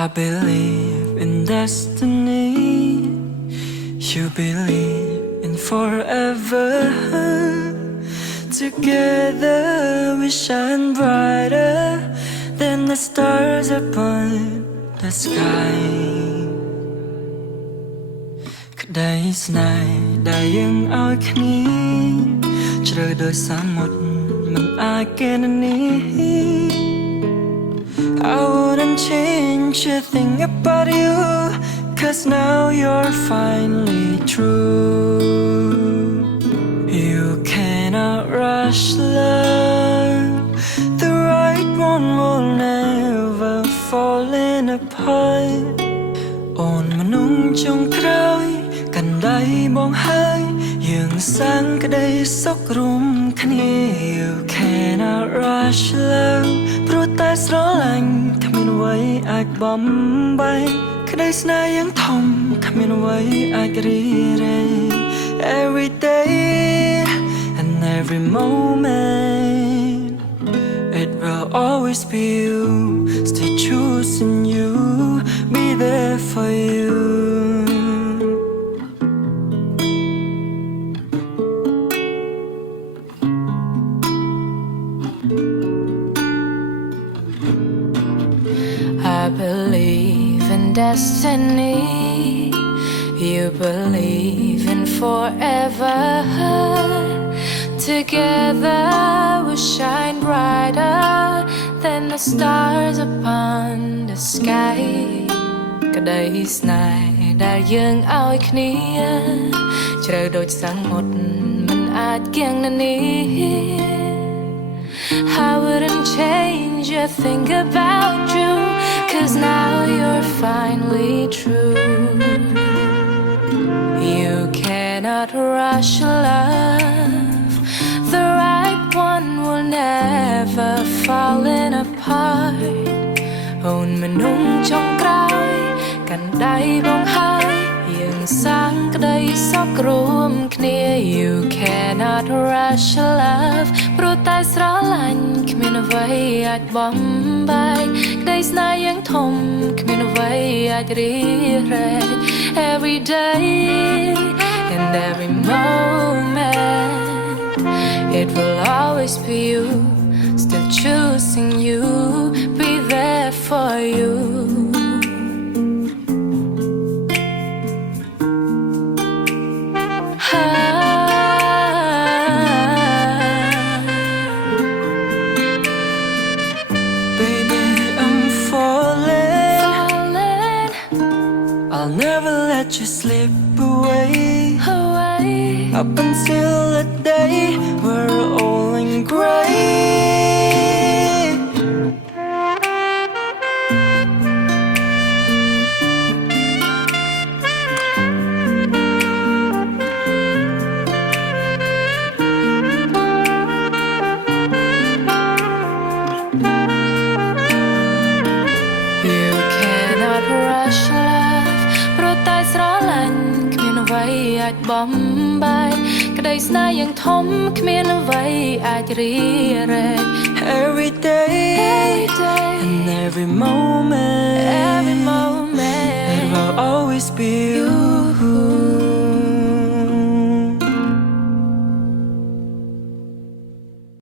I believe in destiny. You believe in forever. Together we shine brighter than the stars upon the sky. ក្តីស្នេហ៍ដែលយើងឲ្យគ្នាជ្រៅដូចសមុទ្រមិនអាចគណនា I wouldn't change a thing about you, 'cause now you're finally true. You cannot rush love, the right one will never fall apart. On មនុស្សចុងក្រោយកាន់ដៃបងហើយយើងសាងក្តីសុខរួមគ្នា You cannot rush love ព្រោះតែស្រឡាញ់គ្មានអ្វីអាចបំបែកក្តីស្នេហ៍យ៉ាងធំគ្មានអ្វីអាចរីរែង Every day and every moment it will always be you, still choosing you, be there for you. I believe in destiny. You believe in forever. Together we shine brighter than the stars upon the sky. ក្តីស្នេហ៍ដែលយើងឲ្យគ្នាជ្រៅដូចសមុទ្រមិនអាចគៀងនានា I wouldn't change a thing about you, 'cause now you're finally true. You cannot rush love, the right one will never fall apart. On មនុស្សចុងក្រោយកាន់ដៃបងហើយយើងសាងក្តីសុខរួមគ្នា You cannot rush love ព្រោះតែស្រឡាញ់គ្មានអ្វីអាចបំបែកក្តីស្នេហ៍យ៉ាងធំគ្មានអ្វីអាចរីរែក Every day and every moment it will always be you, still choosing you, be there for you. Baby, I'm falling. I'll never let you slip away. Up until the day we're all in gray. You cannot rush love ព្រោះតែស្រឡាញ់គ្មានអ្វីអាចបំបែកក្តីស្នេហ៍យ៉ាងធំគ្មានអ្វីអាចរីរែក Every day and every moment every moment it will always be you.